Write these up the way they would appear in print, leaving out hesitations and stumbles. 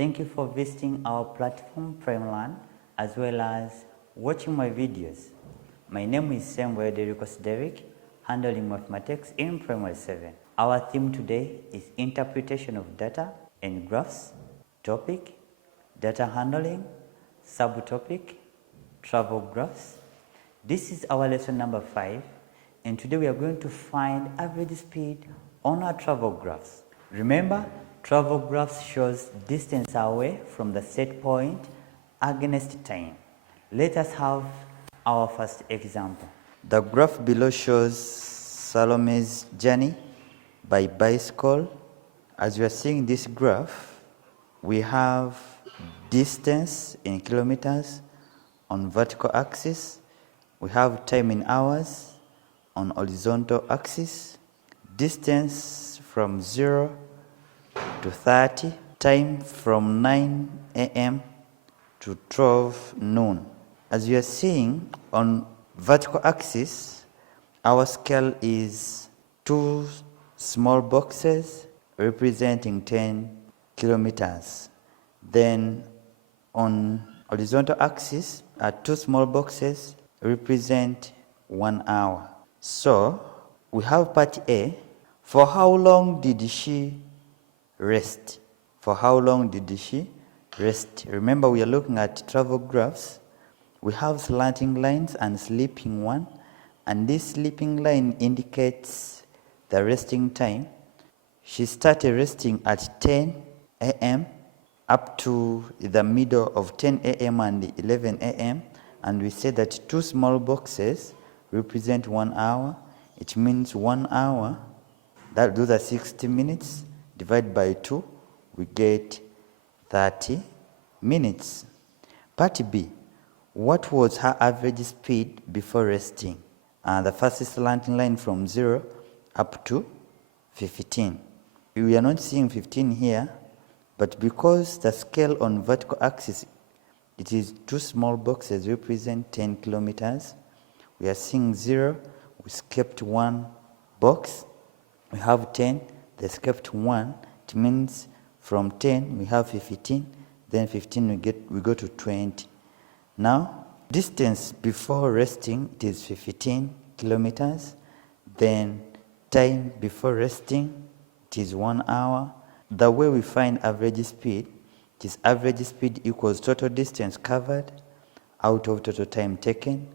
Thank you for visiting our platform PrimeLearn as well as watching my videos. My name is Samuel Derikos Derek, handling mathematics in Primary 7. Our theme today is interpretation of data and graphs, topic, data handling, subtopic, travel graphs. This is our lesson number 5, and today we are going to find average speed on our travel graphs. Remember, travel graphs shows distance away from the set point against time. Let us have our first example. The graph below shows Salome's journey by bicycle. As you are seeing this graph, we have distance in kilometers on vertical axis. We have time in hours on horizontal axis. Distance from 0 to 30. Time from 9 a.m. to 12 noon. As you are seeing on vertical axis, our scale is 2 small boxes representing 10 kilometers. Then on horizontal axis, 2 small boxes represent 1 hour. So we have part A. For how long did she rest? For how long did she rest? Remember, we are looking at travel graphs. We have slanting lines and sleeping one, and this sleeping line indicates the resting time. She started resting at 10 a.m. up to the middle of 10 a.m. and 11 a.m. and we say that 2 small boxes represent 1 hour. It means 1 hour, those are 60 minutes, divided by 2, we get 30 minutes. Part B, what was her average speed before resting? The first slanting line from 0 up to 15. We are not seeing 15 here, but because the scale on vertical axis, it is 2 small boxes represent 10 kilometers. We are seeing 0, we skipped 1 box. We have 10, they skipped 1. It means from 10 we have 15, then 15 we go to 20. Now, distance before resting, it is 15 kilometers. Then time before resting, it is 1 hour. The way we find average speed, it is average speed equals total distance covered out of total time taken.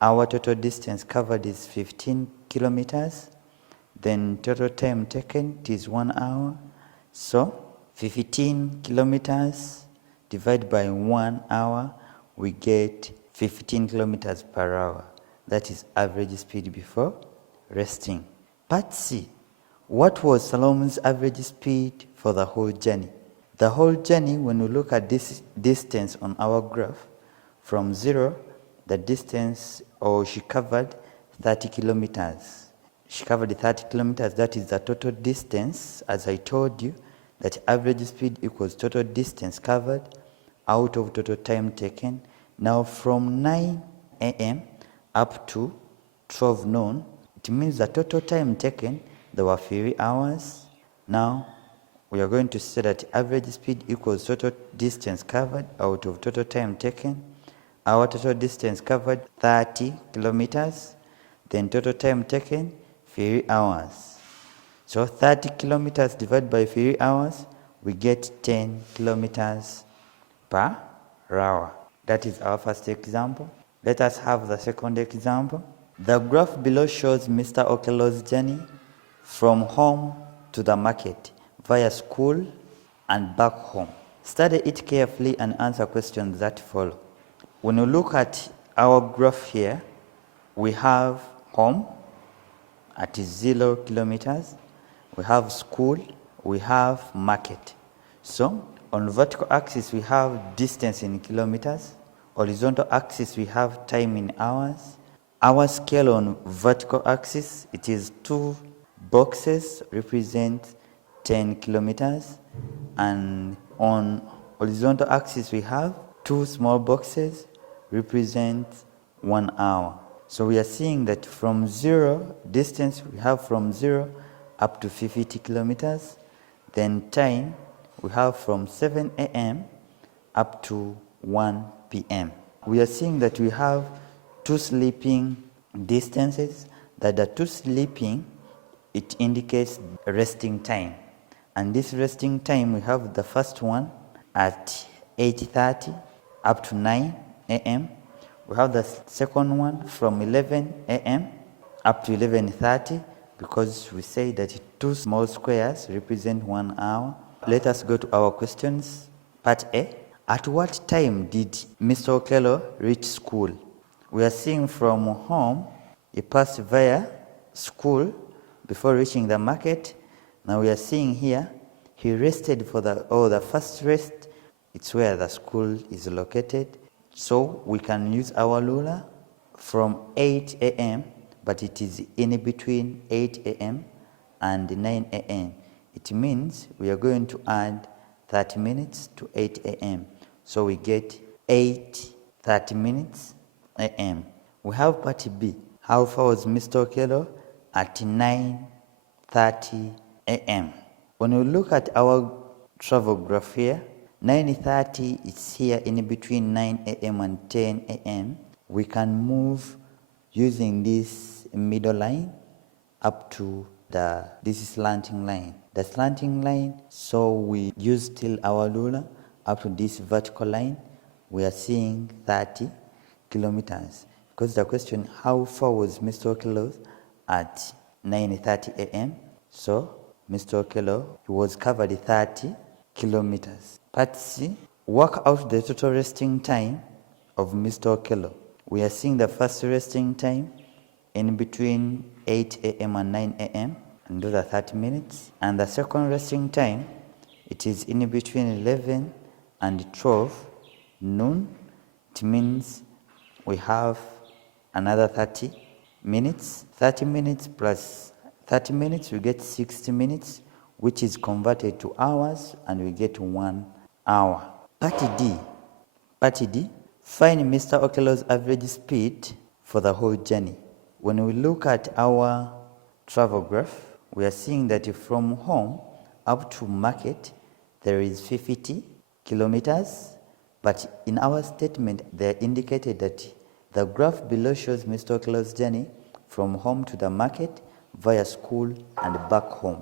Our total distance covered is 15 kilometers. Then total time taken, it is 1 hour. So 15 kilometers divided by 1 hour, we get 15 kilometers per hour. That is average speed before resting. Part C, what was Salome's average speed for the whole journey? The whole journey, when we look at this distance on our graph, from 0, the distance, she covered 30 kilometers. She covered 30 kilometers, that is the total distance, as I told you, that average speed equals total distance covered out of total time taken. Now from 9 a.m. up to 12 noon, it means the total time taken, there were 3 hours. Now we are going to say that average speed equals total distance covered out of total time taken. Our total distance covered 30 kilometers, then total time taken 3 hours. So 30 kilometers divided by 3 hours, we get 10 kilometers per hour. That is our first example. Let us have the second example. The graph below shows Mr. Okello's journey from home to the market via school and back home. Study it carefully and answer questions that follow. When you look at our graph here, we have home at 0 kilometers. We have school, we have market. So on vertical axis we have distance in kilometers. Horizontal axis we have time in hours. Our scale on vertical axis, it is 2 boxes represent 10 kilometers. And on horizontal axis we have 2 small boxes represent 1 hour. So we are seeing that from 0, distance we have from 0 up to 50 kilometers. Then time we have from 7 a.m. up to 1 p.m. We are seeing that we have two sleeping distances. That the two sleeping, it indicates resting time. And this resting time, we have the first one at 8:30 up to 9 a.m. We have the second one from 11 a.m. up to 11:30, because we say that two small squares represent 1 hour. Let us go to our questions. Part A. At what time did Mr. Okello reach school? We are seeing from home, he passed via school before reaching the market. Now we are seeing here, he rested for the first rest. It's where the school is located. So we can use our ruler from 8 a.m., but it is in between 8 a.m. and 9 a.m. It means we are going to add 30 minutes to 8 a.m. So we get 8:30 minutes a.m. We have part B. How far was Mr. Okello? At 9:30 a.m. When we look at our travel graph here, 9:30 is here in between 9 a.m. and 10 a.m. We can move using this middle line up to this slanting line. The slanting line, so we use still our ruler up to this vertical line. We are seeing 30 kilometers. Because the question, how far was Mr. Okello at 9:30 a.m.? So Mr. Okello, he was covered 30 kilometers. Part C, work out the total resting time of Mr. Okello. We are seeing the first resting time in between 8 a.m. and 9 a.m. and those are 30 minutes. And the second resting time, it is in between 11 and 12 noon. It means we have another 30 minutes. 30 minutes plus 30 minutes, we get 60 minutes, which is converted to hours, and we get 1 hour. Part D. Find Mr. Okello's average speed for the whole journey. When we look at our travel graph, we are seeing that from home up to market, there is 50 kilometers. But in our statement, they indicated that the graph below shows Mr. Okello's journey from home to the market via school and back home.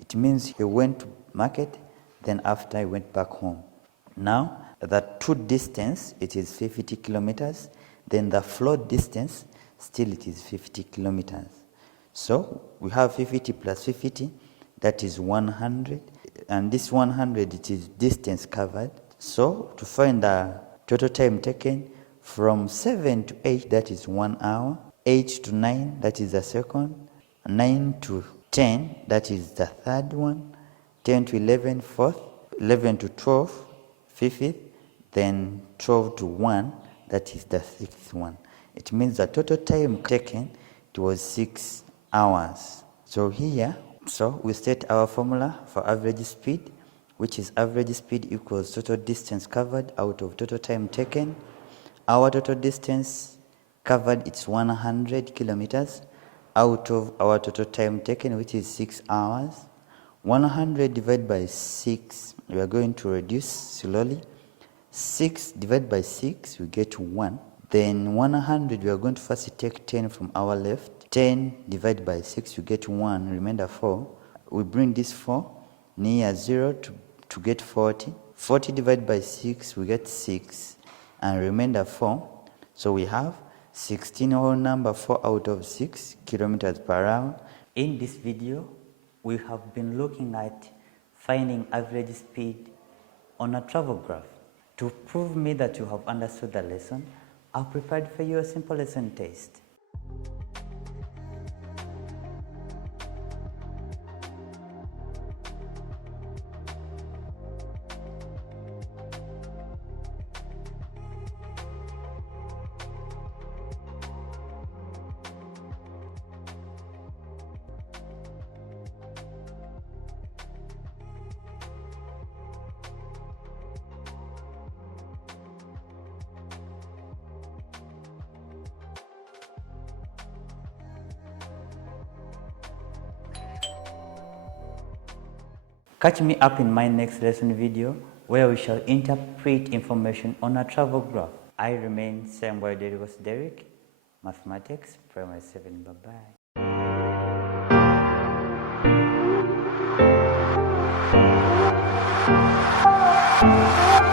It means he went to market, then after he went back home. Now, the true distance, it is 50 kilometers. Then the flow distance, still it is 50 kilometers. So we have 50 plus 50, that is 100. And this 100, it is distance covered. So to find the total time taken, from 7 to 8, that is 1 hour. 8 to 9, that is the second. 9 to 10, that is the third one. 10 to 11, fourth. 11 to 12, fifth. Then 12 to 1, that is the sixth one. It means the total time taken, it was 6 hours. So here, we state our formula for average speed, which is average speed equals total distance covered out of total time taken. Our total distance covered, it's 100 kilometers out of our total time taken, which is 6 hours. 100 divided by 6, we are going to reduce slowly. 6 divided by 6, we get 1. Then 100, we are going to first take 10 from our left. 10 divided by 6, you get 1, remainder 4. We bring this 4 near 0 to get 40. 40 divided by 6, we get 6, and remainder 4. So we have 16 whole number, 4 out of 6 kilometers per hour. In this video, we have been looking at finding average speed on a travel graph. To prove me that you have understood the lesson, I've prepared for you a simple lesson test. Catch me up in my next lesson video where we shall interpret information on a travel graph. I remain Samuel Derek, Mathematics, Primary 7. Bye-bye.